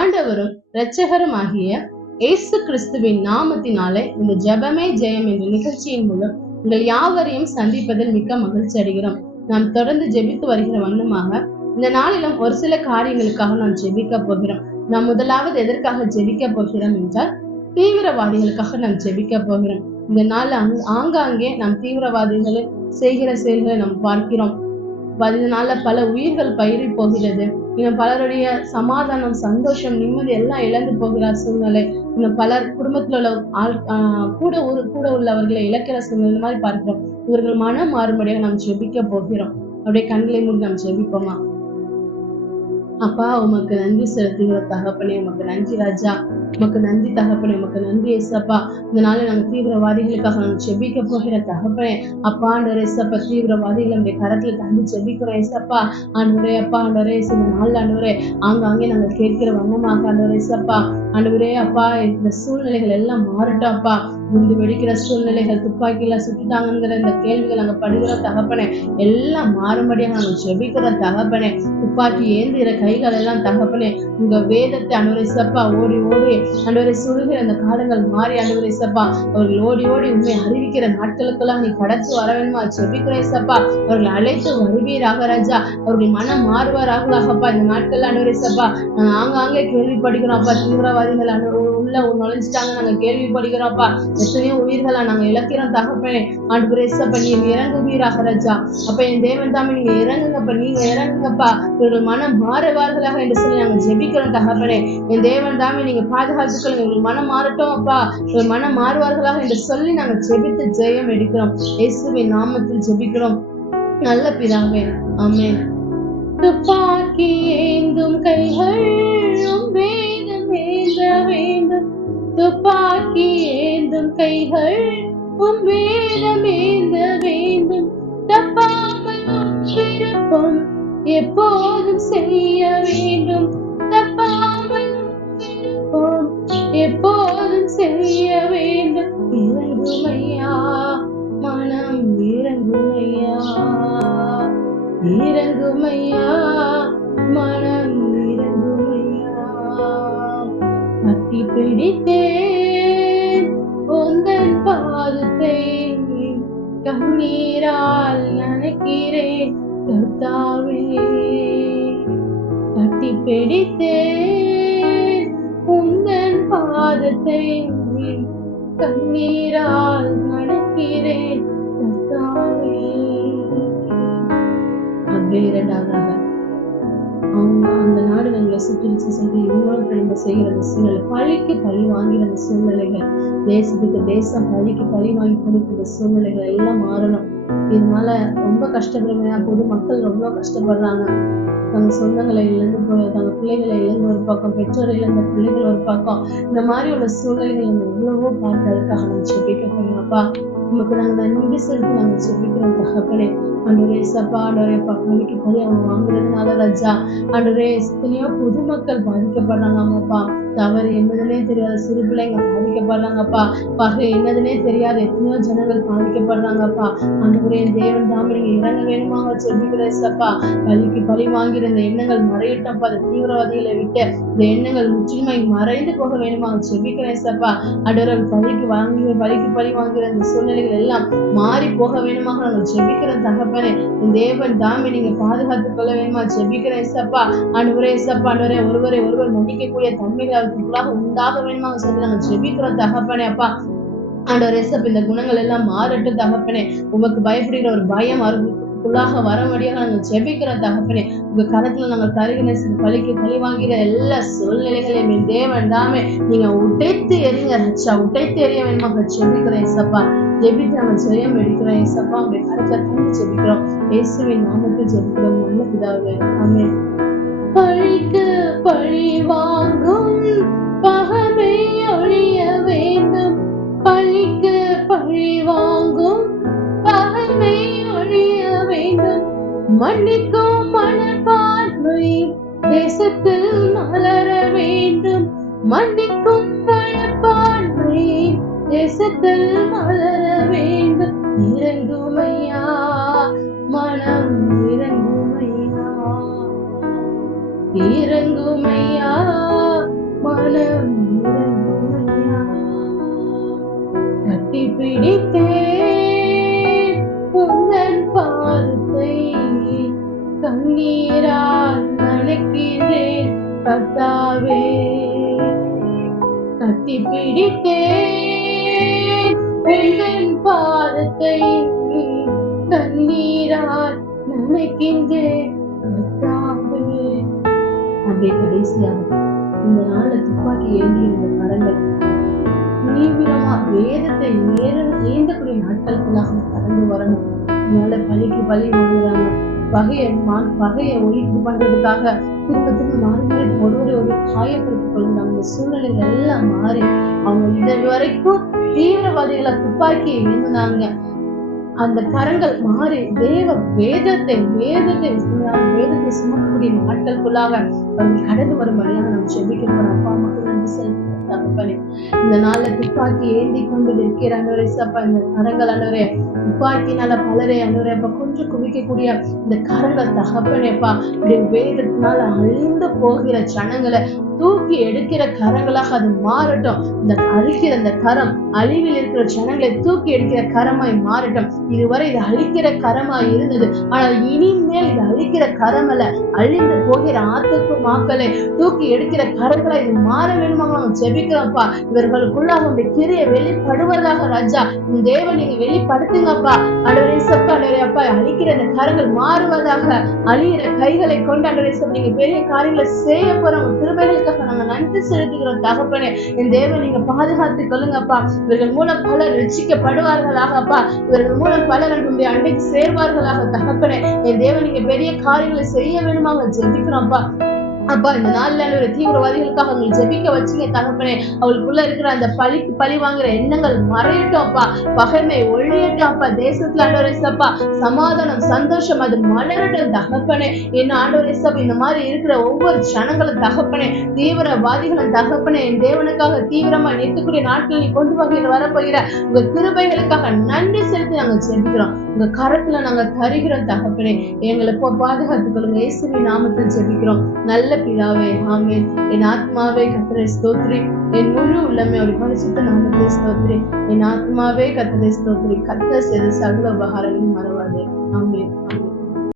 ஆண்டவரும் இரட்சகரும் ஆகிய இயேசு கிறிஸ்துவின் நாமத்தினாலே இந்த ஜெபமே ஜெயம் என்ற நிகழ்ச்சியின் மூலம் உங்கள் யாவரையும் சந்திப்பதில் மிக்க மகிழ்ச்சி அடைகிறோம். நாம் தொடர்ந்து ஜெபித்து வருகிற வண்ணமாக இந்த நாளிலும் ஒரு சில காரியங்களுக்காக நாம் ஜெபிக்க போகிறோம். நாம் முதலாவது எதற்காக ஜெபிக்க போகிறோம் என்றால், தீவிரவாதிகளுக்காக நாம் ஜெபிக்க போகிறோம். இந்த நாள் ஆங்காங்கே நாம் தீவிரவாதிகளை செய்கிற செயல்களை நாம் பார்க்கிறோம். இதனால பல உயிர்கள் பயிரி போகிறது. இன்னும் பலருடைய சமாதானம், சந்தோஷம், நிம்மதி எல்லாம் இழந்து போகிற சூழ்நிலை. இன்னும் பலர் குடும்பத்துல உள்ள கூட உள்ளவர்களை இழக்கிற சூழ்நிலை மாதிரி பார்க்கிறோம். இவர்கள் மனம் மாறும்படியாக நாம் ஜெபிக்க போகிறோம். அப்படியே கண்களை மூடி நாம் ஜெபிப்போமா? அப்பா, உமக்கு நன்றி செலுத்துகிற தகப்பனே, உமக்கு நன்றி ராஜா, உமக்கு நன்றி தகப்பனே, உமக்கு நன்றி ஏசப்பா. இந்த நாளை நாங்கள் தீவிரவாதிகளுக்காக நாங்கள் ஜெபிக்க போகிற தகப்பனே, அப்பா ஆண்டவரே ஏசப்பா, தீவிரவாதிகள் நம்முடைய கரத்துல தந்து ஜெபிக்கிறோம் ஏசப்பா. ஆண்டவரே அப்பா, ஆண்டவரே இந்த நாள் ஆண்டவரே ஆங்காங்கே நாங்கள் கேட்கிற வண்ணமாக ஆண்டவரே ஏசப்பா, ஆண்டவரே அப்பா, இந்த சூழ்நிலைகள் எல்லாம் மாறட்டும் அப்பா. குண்டு வெடிக்கிற சூழ்நிலைகள், துப்பாக்கியில சுட்டுட்டாங்கிற இந்த கேள்விகள் நாங்கள் படுகிற தகப்பனே எல்லாம் மாறும்படியாக நாங்கள் ஜெபிக்கிற தகப்பனே. துப்பாக்கி ஏந்திர கைகள் எல்லாம் தகப்பனே உங்க வேதத்தை ஆண்டவரே சப்பா ஓடி ஓடி ஆண்டவரை சுடுகிற அந்த காலங்கள் மாறி ஆண்டவரே சப்பா அவர்கள் ஓடி ஓடி உண்மை அறிவிக்கிற நாட்களுக்கெல்லாம் நீ கடத்தி வர வேணுமா ஜெபிக்கிறேன் சப்பா. அவர்கள் அழைத்து வருவீராக ராஜா, அவர்கள் மனம் மாறுவாராகப்பா. இந்த நாட்கள் ஆண்டவரே சப்பா நாங்கள் ஆங்காங்கே கேள்விப்படுகிறோம் அப்பா. தீவிரவாதிகள் உள்ள நுழைஞ்சிட்டாங்க, நாங்க கேள்விப்படுகிறோம்ப்பா. எத்தனையோ உயிர்களா நாங்க இழக்கிறோம் தகப்பனே. ஆண்டவரே சப்பா நீங்க இறங்குவீராக ராஜா. அப்ப என் தேவன் தாமே நீங்க இறங்குங்கப்பா, நீங்க இறங்குங்கப்பா. இவர்கள் மனம் மாறுவார்களாக என்று சொல்லி நாங்கள் ஜெபிக்கிறோம் தகப்பனே. என் தேவன் தாமே நீங்க பாதுகாத்துக்கள், எங்கள் மனம் மாறட்டும் அப்பா, இவர்கள் மனம் மாறுவார்களாக என்று சொல்லி நாங்கள் ஜெபித்து ஜெயம் எடுக்கிறோம். இயேசுவின் நாமத்தில் ஜெபிக்கிறோம் நல்ல பிதாவே, ஆமென். துப்பாக்கி ஏந்தும் கைகள் வேதம் ஏந்த வேண்டும், துப்பாக்கி ஏந்தும் கைகள் வேதம் ஏந்த வேண்டும், தப்பாமல் விருப்பம் எப்போதும் செய்ய வேண்டும், தப்பாமல் விருப்பம் எப்போதும் செய்ய வேண்டும். இறங்குமையா மனம், இறங்குமையா இறங்குமையா மனம், இறங்குமையா. கட்டி பிடித்தேன் உந்தன் பாதத்தை, கண்ணீரால் நனைக்கிறேன் கர்த்தாவே. கட்டி பிடித்தேன் உந்தன் பாதத்தை, கண்ணீரால் நனைக்கிறேன் கர்த்தாவே. அப்படியே இரண்டாவதாக அவங்க அந்த நாடுகளை சுற்றி சென்று இன்னொரு திரும்ப செய்கிற அந்த சூழ்நிலை, பழிக்கு பழி வாங்கிற அந்த சூழ்நிலைகள், தேசத்துக்கு தேசம் பழிக்கு பழி வாங்கி கொடுக்கிற சூழ்நிலைகள் எல்லாம் மாறணும். இதனால ரொம்ப கஷ்டப்படுறாங்க, பொதுமக்கள் ரொம்ப கஷ்டப்படுறாங்க. தங்க சொந்தங்களை இழந்து போய் தங்க பிள்ளைகளை இழந்து ஒரு பக்கம், பெற்றோரை இழந்த பிள்ளைகள் ஒரு பக்கம், இந்த மாதிரி உள்ள சூழ்நிலைகள் நம்ம எவ்வளவோ பார்த்து அதுக்காக நம்ம ஜெபிக்க போகிறோம்ப்பா. நமக்கு நாங்கள் நன்றி செலுத்தி நாங்கள் ஜெபிக்கிறோம் தகப்பனே. ஆண்டவரே சப்பா, ஆண்டவரே பழிக்கு பழி அவங்க வாங்குறதுனால ராஜா ஆண்டவரே எத்தனையோ பொதுமக்கள் பாதிக்கப்படுறாங்கப்பா. தவறு என்னதுன்னே தெரியாத சிறு பிள்ளைங்க பாதிக்கப்படுறாங்கப்பா. பகை என்னதுன்னே தெரியாத எத்தனையோ ஜனங்கள் பாதிக்கப்படுறாங்கப்பா. ஆண்டவரே என் தேவன் தாமே நீங்க இறங்க வேணுமாங்க ஜெபிக்கிறேன் சப்பா. பழிக்கு பழி வாங்கிற இந்த எண்ணங்கள் மறையட்டப்பா. அந்த தீவிரவாதிகளை விட்டு இந்த எண்ணங்கள் முற்றிலுமை மறைந்து போக வேணுமாங்க ஜெபிக்கிறேன் சப்பா. ஆண்டவரை பழிக்கு பழி வாங்குகிற இந்த சூழ்நிலைகள் எல்லாம் மாறி போக வேணுமாக நாங்கள் ஜெபிக்கிறோம் தகப்பனே. என் தேவன் தாமே நீங்க பாதுகாத்துக் கொள்ள வேணுமா ஜெபிக்கிறேன் சப்பா. ஆண்டவரே சப்பா, ஆண்டவரே ஒருவரை ஒருவர் மன்னிக்கக்கூடிய தன்மைகள் அவர்களுக்குள்ளாக உண்டாக வேணுமா சொல்லி நாங்கள் ஜெபிக்கிறோம் தகப்பனே. அப்பா ஆண்டவரே சப்பா இந்த குணங்கள் எல்லாம் மாறட்டும் தகப்பனே. உமக்கு பயப்படுகிற ஒரு பயம் அவர்களுக்குள்ளாக வரமடியாக நாங்கள் ஜெபிக்கிறோம் தகப்பனே. உங்க கரத்துல நாங்கள் தருகிற பழிக்கு பழி வாங்கிற எல்லா சூழ்நிலைகளையும் என் தேவன் தாமே நீங்க உடைத்து எறிங்க ரச்சா, உடைத்து எறிய வேணுமா ஜெபிக்கிறேன் சப்பா. ஜெபித்து நாங்கள் ஜெயம் எடுக்கிறோம் ஏசப்பா. உங்களுடைய கருத்தை தந்து ஜெபிக்கிறோம். இயேசுவின் நாமத்தில் ஜெபிக்கிறோம் நல்ல பிதாவே, ஆமென். பழிக்கு பழி வாங்கும் பகமை ஒழிய வேண்டும், பழிக்கு பழி வாங்கும் பகமை ஒழிய வேண்டும், மன்னிக்கும் மனப்பான்மை தேசத்தில் மலர வேண்டும், மன்னிக்கும் மனப்பான்மை தேசத்தில் மலர வேண்டும். இறங்குமையா மனம், இறங்குமையா இறங்குமையா கர்த்தாவே கட்டி பிடித்தேன் உந்தன் பாதத்தை கண்ணீரால் நினைக்கின்றேன் கர்த்தாவே. அப்படியே கடைசியாக இந்த நாள்ல துப்பாக்கி ஏந்தி இருந்த கரங்கள் தீவிரமா வேதத்தை ஏந்தக்கூடிய நாட்களுக்குள்ளாக கடந்து வரணும். அதனால பலிக்கு பலி வாங்குறாங்க, பகையை ஒழிப்பு பண்றதுக்காக திரும்ப மாறி மாறி ஒரு காயப்படுத்திக் கொள்ளுங்க. அந்த சூழ்நிலைகள் எல்லாம் மாறி அவங்க இது வரைக்கும் தீவிரவாதிகளை துப்பாக்கி ஏந்தினாங்க, அந்த கரங்கள் மாறி வேதத்தை சுமக்கக்கூடிய நாட்களுக்குள்ளாக அவர்கள் கடந்து வரும்படியாக நாம் செபிக்கிறோம். அப்பா மக்கள் நன்றி செலுத்த தகப்பனே, இந்த நாள்ல துப்பாக்கி ஏந்தி கொண்டு இருக்கிற அன்றவரே சப்பா, இந்த கரங்கள் அன்றவரே துப்பாக்கினால பலரை அன்றவரே அப்ப கொஞ்சம் குவிக்கக்கூடிய இந்த கரங்கள் தகப்பனேப்பா, வேதத்தினால அழிந்து போகிற ஜனங்களை தூக்கி எடுக்கிற கரங்களாக அது மாறட்டும். இந்த அழிக்கிற இந்த கரம் அழிவில் இருக்கிற ஜனங்களை தூக்கி எடுக்கிற கரமாய் மாறட்டும். இதுவரை இது அழிக்கிற கரமாய் இருந்தது, ஆனால் இனிமேல் இது அழிக்கிற கரம் அல்ல, அழிந்து போகிற ஆத்துமாக்களை தூக்கி எடுக்கிற கரங்களா இது மாற வேணுமாக ஜெபிக்கிறோம்ப்பா. இவர்களுக்குள்ளாக உங்க கிரியை வெளிப்படுவதாக ராஜா உன் தேவன் நீங்க வெளிப்படுத்துங்கப்பா. அடரேசப்பா அப்பா, அழிக்கிற இந்த கரங்கள் மாறுவதாக, அழிகிற கைகளை கொண்டு அடரேசப்பா நீங்க பெரிய காரியங்களை செய்ய போறோம். கிருபைகளுக்கு நாங்க நன்றி செலுத்துகிறோம் தகப்பனே. என் தேவன் நீங்க பாதுகாத்துக் கொள்ளுங்கப்பா. இவர்கள் மூலம் பலர் ரட்சிக்கப்படுவார்களாகப்பா, இவர்கள் மூலம் பலர் நம்முடைய அன்றைக்கு சேர்வார்களாக தகப்பனே. என் தேவன் நீங்க பெரிய காரியங்களை செய்ய வேணுமாக ஜெபிக்கிறோம்ப்பா. அப்பா, இந்த நாள்ல ஒரு தீவிரவாதிகளுக்காக அவங்க ஜெபிக்க வச்சுங்க தகப்பனே. அவளுக்குள்ள இருக்கிற அந்த பழிக்கு பழி வாங்குற எண்ணங்கள் மறையட்டும் அப்பா, பகைமை ஒழியட்டும் அப்பா. தேசத்துல ஆண்டவரேசப்பா சமாதானம் சந்தோஷம் அது மலரட்டும் தகப்பனே. என்ன ஆண்டவரேசப்பா, இந்த மாதிரி இருக்கிற ஒவ்வொரு ஜனங்களும் தகப்பனே, தீவிரவாதிகளும் தகப்பனே, என் தேவனுக்காக தீவிரமா நிற்கக்கூடிய நாட்கள் நீ கொண்டு வகையில் வரப்போகிற உங்க கிருபைகளுக்காக நன்றி செலுத்தி நாங்கள் ஜெபிக்கிறோம். உங்க கரத்துல நாங்க தருகிறோம் தகப்பனே. எங்களை பாதுகாத்துக் கொள்ளுங்க. இயேசுவின் நாமத்தில் ஜெபிக்கிறோம் நல்ல பிதாவே, ஆமென். என் ஆத்மாவே கர்த்தரை ஸ்தோத்திரி, என் முழு உள்ளமே ஒரு பரிசுத்த நாமத்தை ஸ்தோத்திரி. என் ஆத்மாவே கர்த்தரை ஸ்தோத்திரி, கர்த்தர் செய்த சகல உபகாரங்களையும் மறவாதே. ஆமென்.